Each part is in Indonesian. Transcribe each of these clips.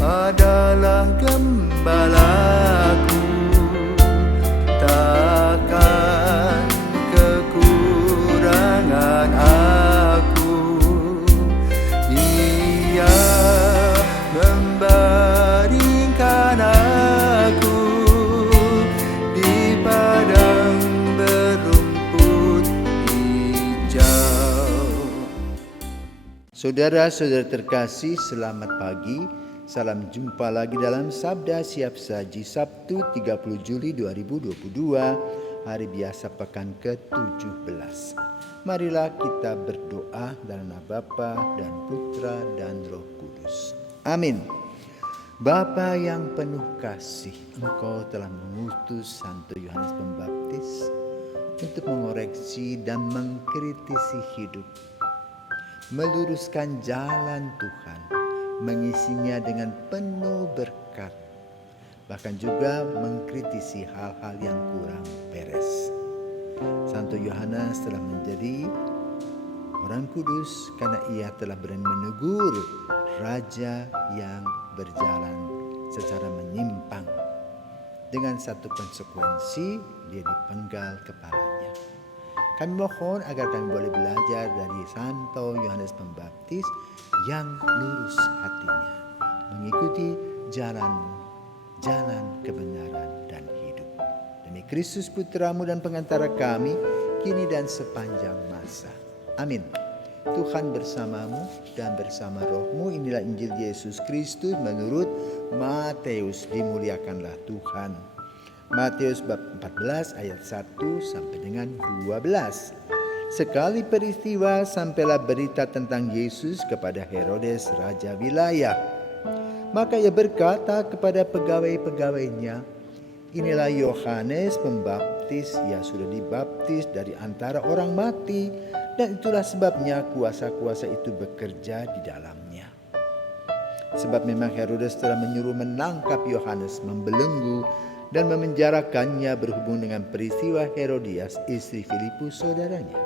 adalah gembalaku, takkan kekurangan aku. Ia membaringkan aku di padang berumput hijau. Saudara-saudara terkasih, selamat pagi. Salam jumpa lagi dalam Sabda Siap Saji Sabtu 30 Juli 2022, hari biasa pekan ke-17. Marilah kita berdoa dalam nama Bapa dan Putra dan Roh Kudus. Amin. Bapa yang penuh kasih, Engkau telah mengutus Santo Yohanes Pembaptis untuk mengoreksi dan mengkritisi hidup, meluruskan jalan Tuhan, mengisinya dengan penuh berkat, bahkan juga mengkritisi hal-hal yang kurang beres. Santo Yohanes telah menjadi orang kudus karena ia telah berani menegur raja yang berjalan secara menyimpang. Dengan satu konsekuensi, dia dipenggal kepalanya. Kami mohon agar kami boleh belajar dari Santo Yohanes Pembaptis yang lurus hatinya, mengikuti jalan-Mu, jalan kebenaran dan hidup. Demi Kristus Putramu dan pengantara kami, kini dan sepanjang masa. Amin. Tuhan bersamamu dan bersama rohmu. Inilah Injil Yesus Kristus menurut Matius. Dimuliakanlah Tuhan. Matius bab 14 ayat 1 sampai dengan 12. Sekali peristiwa sampailah berita tentang Yesus kepada Herodes raja wilayah. Maka ia berkata kepada pegawai-pegawainya, inilah Yohanes Pembaptis, ia sudah dibaptis dari antara orang mati, dan itulah sebabnya kuasa-kuasa itu bekerja di dalamnya. Sebab memang Herodes telah menyuruh menangkap Yohanes, membelenggu dan memenjarakannya berhubung dengan peristiwa Herodias, istri Filipus saudaranya.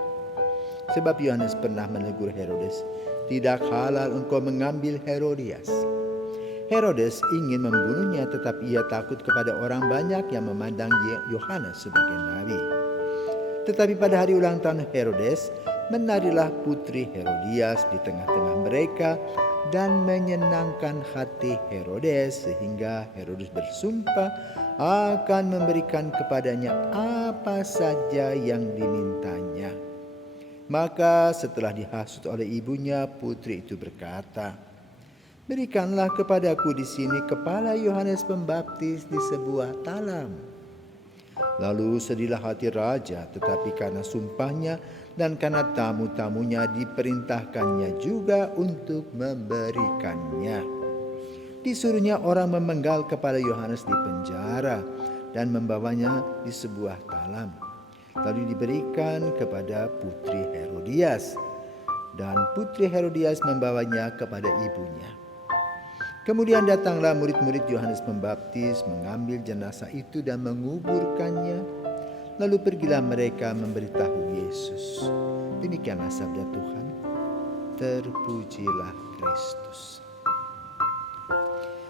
Sebab Yohanes pernah menegur Herodes, tidak halal engkau mengambil Herodias. Herodes ingin membunuhnya, tetapi ia takut kepada orang banyak yang memandang Yohanes sebagai nabi. Tetapi pada hari ulang tahun Herodes, menarilah putri Herodias di tengah-tengah mereka dan menyenangkan hati Herodes, sehingga Herodes bersumpah akan memberikan kepadanya apa saja yang dimintanya. Maka setelah dihasut oleh ibunya, putri itu berkata, berikanlah kepadaku di sini kepala Yohanes Pembaptis di sebuah talam. Lalu sedihlah hati raja, tetapi karena sumpahnya dan karena tamu-tamunya diperintahkannya juga untuk memberikannya. Disuruhnya orang memenggal kepala Yohanes di penjara dan membawanya di sebuah talam. Lalu diberikan kepada putri Herodias, dan putri Herodias membawanya kepada ibunya. Kemudian datanglah murid-murid Yohanes Pembaptis mengambil jenazah itu dan menguburkannya. Lalu pergilah mereka memberitahu Yesus. Demikianlah sabda Tuhan. Terpujilah Kristus.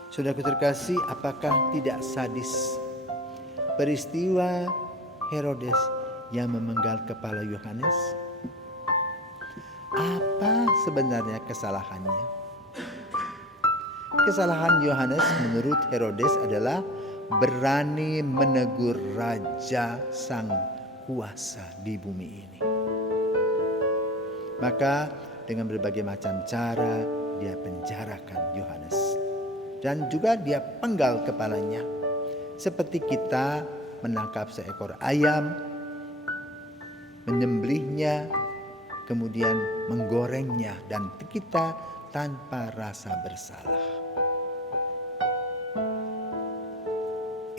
Saudaraku terkasih, apakah tidak sadis peristiwa Herodes yang memenggal kepala Yohanes? Apa sebenarnya kesalahannya? Kesalahan Yohanes menurut Herodes adalah berani menegur raja sang kuasa di bumi ini. Maka dengan berbagai macam cara dia penjarakan Yohanes. Dan juga dia penggal kepalanya. Seperti kita menangkap seekor ayam, menyembelihnya, kemudian menggorengnya, dan kita tanpa rasa bersalah.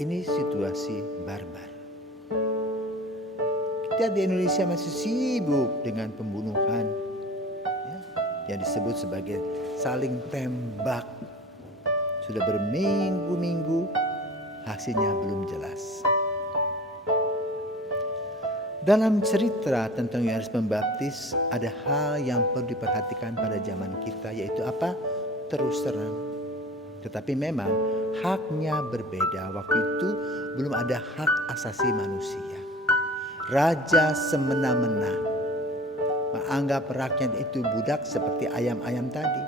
Ini situasi barbar. Kita di Indonesia masih sibuk dengan pembunuhan, yang disebut sebagai saling tembak. Sudah berminggu-minggu, hasilnya belum jelas. Dalam cerita tentang Yohanes Pembaptis, ada hal yang perlu diperhatikan pada zaman kita, yaitu apa? Terus terang. Tetapi memang haknya berbeda. Waktu itu belum ada hak asasi manusia. Raja semena-mena menganggap rakyat itu budak seperti ayam-ayam tadi.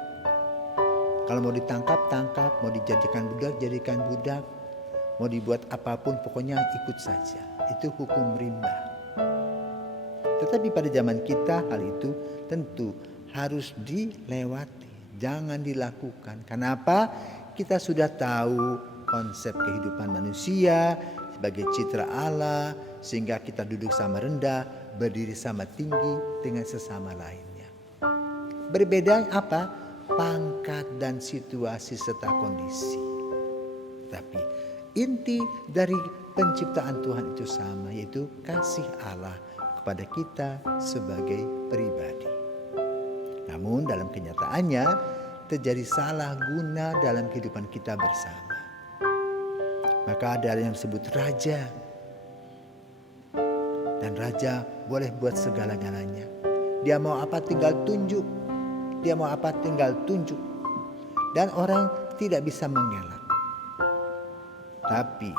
Kalau mau ditangkap, tangkap. Mau dijadikan budak, jadikan budak. Mau dibuat apapun, pokoknya ikut saja. Itu hukum rimba. Tetapi pada zaman kita hal itu tentu harus dilewati. Jangan dilakukan. Kenapa? Kita sudah tahu konsep kehidupan manusia sebagai citra Allah. Sehingga kita duduk sama rendah, berdiri sama tinggi dengan sesama lainnya. Berbeda apa? Pangkat dan situasi serta kondisi. Tapi inti dari penciptaan Tuhan itu sama, yaitu kasih Allah kepada kita sebagai pribadi. Namun dalam kenyataannya terjadi salah guna dalam kehidupan kita bersama. Maka ada yang disebut raja. Dan raja boleh buat segala-galanya. Dia mau apa tinggal tunjuk. Dia mau apa tinggal tunjuk. Dan orang tidak bisa mengelak. Tapi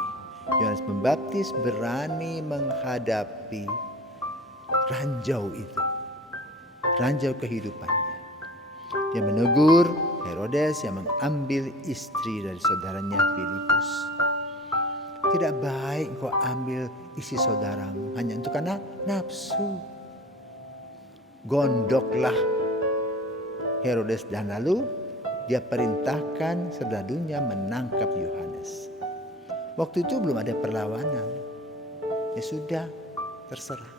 Yohanes Pembaptis berani menghadapi ranjau itu. Ranjau kehidupannya. Dia menegur Herodes yang mengambil istri dari saudaranya Filipus. Tidak baik kau ambil istri saudaramu hanya untuk karena nafsu. Gondoklah Herodes dan lalu dia perintahkan serdadunya menangkap Yohanes. Waktu itu belum ada perlawanan. Ya sudah, terserah.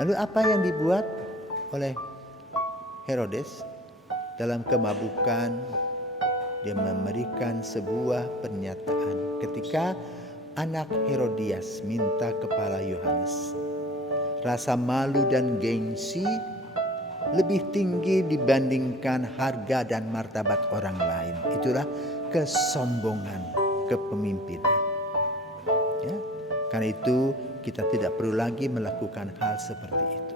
Lalu apa yang dibuat oleh Herodes? Dalam kemabukan dia memberikan sebuah pernyataan ketika anak Herodias minta kepala Yohanes. Rasa malu dan gengsi lebih tinggi dibandingkan harga dan martabat orang lain. Itulah kesombongan kepemimpinan. Ya, karena itu kita tidak perlu lagi melakukan hal seperti itu.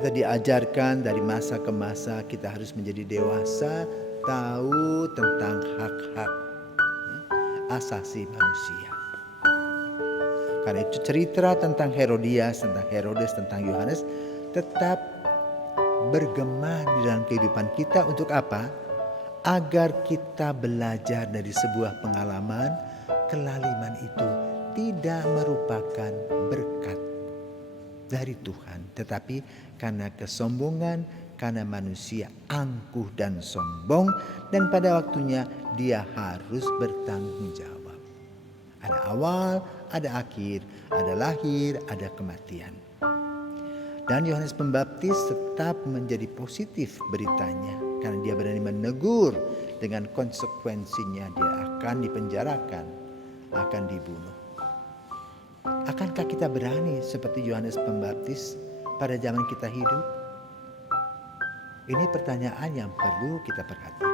Kita diajarkan dari masa ke masa kita harus menjadi dewasa, tahu tentang hak-hak asasi manusia. Karena itu cerita tentang Herodias, tentang Herodes, tentang Yohanes tetap bergema di dalam kehidupan kita untuk apa? Agar kita belajar dari sebuah pengalaman, kelaliman itu tidak merupakan berkat dari Tuhan. Tetapi karena kesombongan, karena manusia angkuh dan sombong. Dan pada waktunya dia harus bertanggung jawab. Ada awal, ada akhir, ada lahir, ada kematian. Dan Yohanes Pembaptis tetap menjadi positif beritanya. Karena dia berani menegur dengan konsekuensinya. Dia akan dipenjarakan, akan dibunuh. Akankah kita berani seperti Yohanes Pembaptis pada zaman kita hidup? Ini pertanyaan yang perlu kita perhatikan.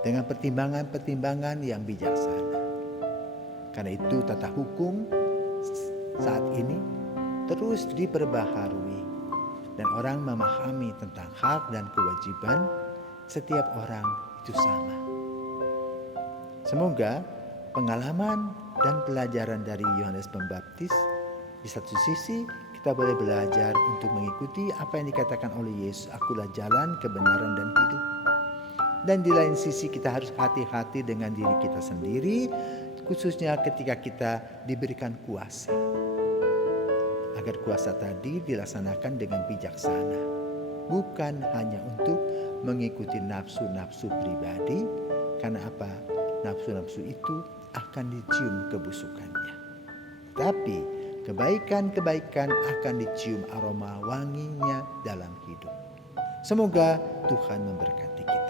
Dengan pertimbangan-pertimbangan yang bijaksana. Karena itu tata hukum saat ini terus diperbaharui. Dan orang memahami tentang hak dan kewajiban setiap orang itu sama. Semoga pengalaman dan pelajaran dari Yohanes Pembaptis di satu sisi kita boleh belajar untuk mengikuti apa yang dikatakan oleh Yesus, akulah jalan, kebenaran dan hidup. Dan di lain sisi kita harus hati-hati dengan diri kita sendiri, khususnya ketika kita diberikan kuasa. Agar kuasa tadi dilaksanakan dengan bijaksana. Bukan hanya untuk mengikuti nafsu-nafsu pribadi. Karena apa? Nafsu-nafsu itu akan dicium kebusukannya. Tapi kebaikan-kebaikan akan dicium aroma wanginya dalam hidup. Semoga Tuhan memberkati kita.